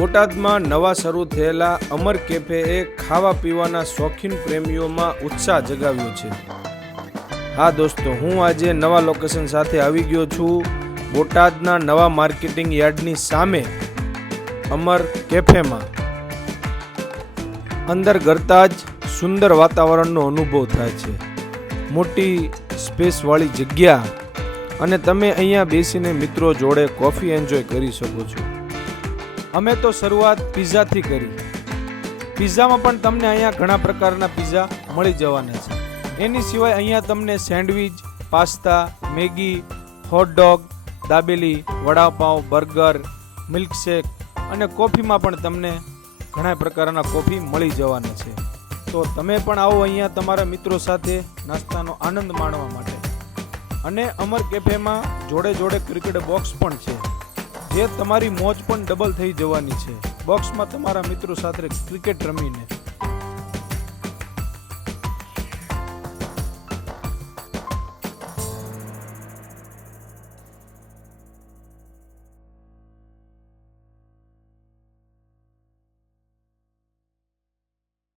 બોટાદમાં નવા શરૂ થયેલા અમર કેફેએ ખાવા પીવાના શોખીન પ્રેમીઓમાં ઉત્સાહ જગાવ્યો છે। હા દોસ્તો, હું આજે નવા લોકેશન સાથે આવી ગયો છું બોટાદના નવા માર્કેટિંગ યાર્ડની સામે અમર કેફેમાં। અંદર ગરતા જ સુંદર વાતાવરણનો અનુભવ થાય છે, મોટી સ્પેસવાળી જગ્યા, અને તમે અહીંયા બેસીને મિત્રો જોડે કોફી એન્જોય કરી શકો છો। અમે તો શરૂઆત પિઝાથી કરી। પિઝામાં પણ તમને અહીંયા ઘણા પ્રકારના પિઝા મળી જવાના છે। એની સિવાય અહીંયા તમને sandwich, pasta, Maggi, hot dog, dabeli, vada pav, burger, milkshake અને કોફીમાં પણ તમને ઘણા પ્રકારના કોફી મળી જવાના છે। તો તમે પણ આવો અહીંયા તમારા મિત્રો સાથે નાસ્તાનો આનંદ માણવા માટે। અને અમર કેફેમાં જોડે જોડે ક્રિકેટ બોક્સ પણ છે, જે તમારી મોજ પણ ડબલ થઈ જવાની છે। બોક્સમાં તમારા મિત્રો સાથે ક્રિકેટ રમીને